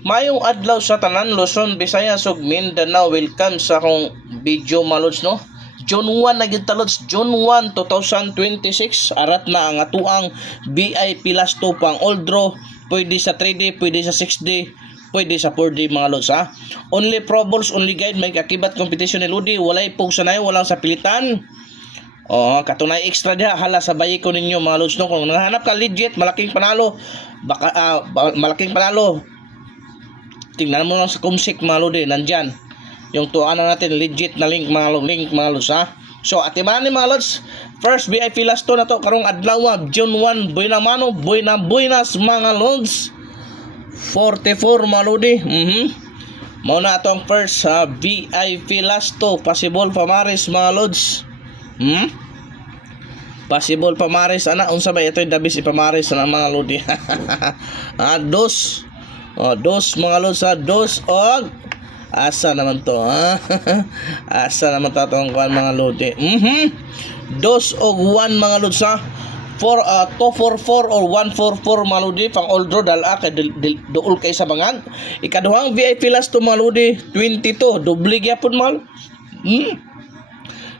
Mayong adlaw sa tanan Luzon, Visayas ug Mindanao. Welcome sa akong video mga lods, no. June 1 na gyud ta lods, June 1, 2026. Arat na ang atuang VIP last 2 pang old draw. Pwede sa 3D, pwede sa 6D, pwede sa 4D mga lods, ha. Only Pro Balls, only guide, may kakibat competition ni Ludi, walay pug sanay, walang sa pilitan. Katunay extra diha, hala sabay ko ninyo mga lods, no. Kung nanghanap ka legit malaking panalo, baka malaking panalo, tingnan mo lang sa Kumsik mga lodi, nandyan yung tuanan natin, legit na link mga lods, ha. So atiman ni mga lods, first VIP last 2 na to karong adlaw, June 1, buenas mga lods, 44 mga lodi. Mao na atong first VIP last 2, possible pamaris mga lods. Possible pamaris ana, unsa ba ito dabis ipamaris na mga lodi. Dos mga lods, dos og asa naman to, ha. Asa naman to ang kuan mga lodi. Dos og 1 mga lods, ha. 244 or 144 mga lodi pang old draw, dala kay duol kay sa bangag. Ikaduhang VIP last to mga lodi, 22 doble gyapon mal.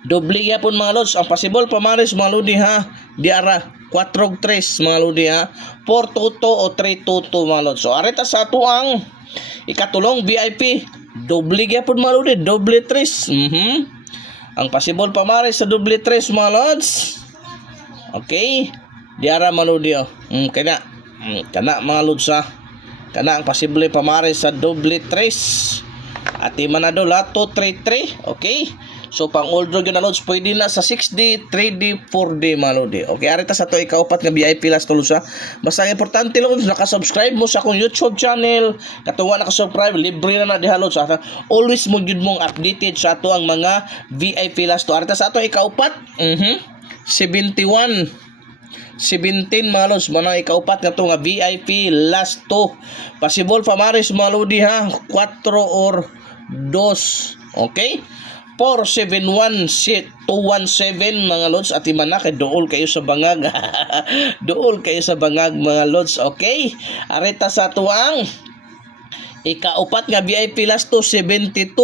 Doble gyapon mga lods. Ang possible pamaris mga lodi, ha, diara 4-3 mga lodi, ha, 4-2 o 3-2 mga lods. So arita sa ato ang ikatulong VIP, doble gyapon mga lodi, doble 3. Ang possible pamaris sa doble 3 mga lods. Okay, diara mga lodi, kana mga lods, ha. Kana ang possible pamaris sa doble 3 at imanado la 2-3-3. Okay, so pang old draw yun na lods, pwede na sa 6D, 3D, 4D mga lodi. Okay, arita sa to ikaupat nga VIP last tulos, ha. Basta ang importante lods, nakasubscribe mo sa akong YouTube channel. Katuwa nakasubscribe, libre na diha lods, ha. Always mo jud mong updated sa ato ang mga VIP last to. Arita sa ato ikaupat, 17 mga lods, manang ikaupat nga to nga VIP last 2. Possible pamaris mga lodi, ha, 4 or 2. Okay, 471 217 mga lods, at iman na kay dool kayo sa bangag. Dool kayo sa bangag mga lods. Okay, arita sa tuang ikaupat nga VIP last 2, 72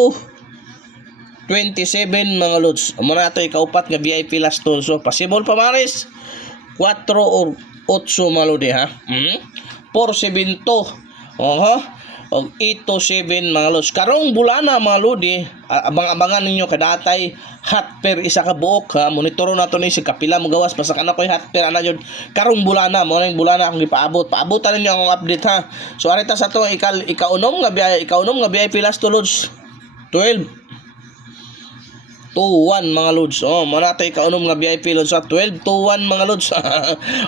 27 mga lods. Muna ito ikaupat nga VIP last 2. So possible pamaris 4 or 8 mga lodi, ha. 472 og 827 mga lods. Karong bulana mga lodi, abang-abangan ninyo kadatay hot pair isa ka buok, ha. Monitoro nato ni si kapila mo gawas basta kana koy hot pair ana jud karong bulana. Mo ning bulana akong gipaabot, paabotan ninyo akong update, ha. So arita sa to ikaunom nga VIP last 2 lods, 12-1 mga lods. Mo na to ikaunom nga VIP lods, sa 12-1 mga lods.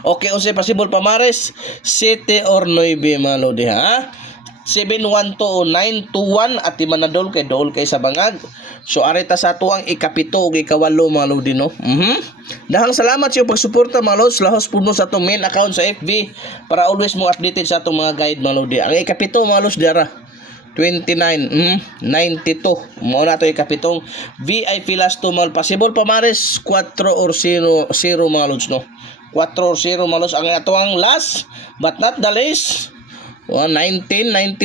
Okay, unsa possible pamares 7 or 9 mga lodi, ha. 7-1 to 9-1 at imanadol kay dool kay sa bangag. So arita sa ato ang ikapito ug ikawalo mga lodi, no. Dahang salamat sa iyong pagsuporta mga lods. Lahos puno sa atong main account sa FB para always mo updated sa atong mga guide mga lodi. Ang ikapito mga lods diara 29 92 mo na to ikapitong VIP last 2 mga possible pamares 4 or 0 mga lods, no. 4 or 0 mga lods. Ang ato ang last but not the least 1991.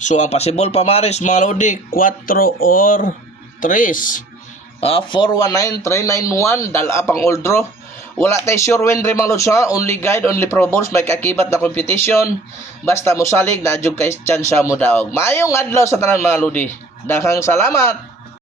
So ang possible pamaris mga lodi 4 or 3. 419 391 dala pang old draw. Wala tay sure win re mga lods, ha. Only guide, only Pro Balls, may kakibat na competition. Basta mosalig na jud kay chance mo daog. Maayong adlaw sa tanan mga lodi. Daghang salamat.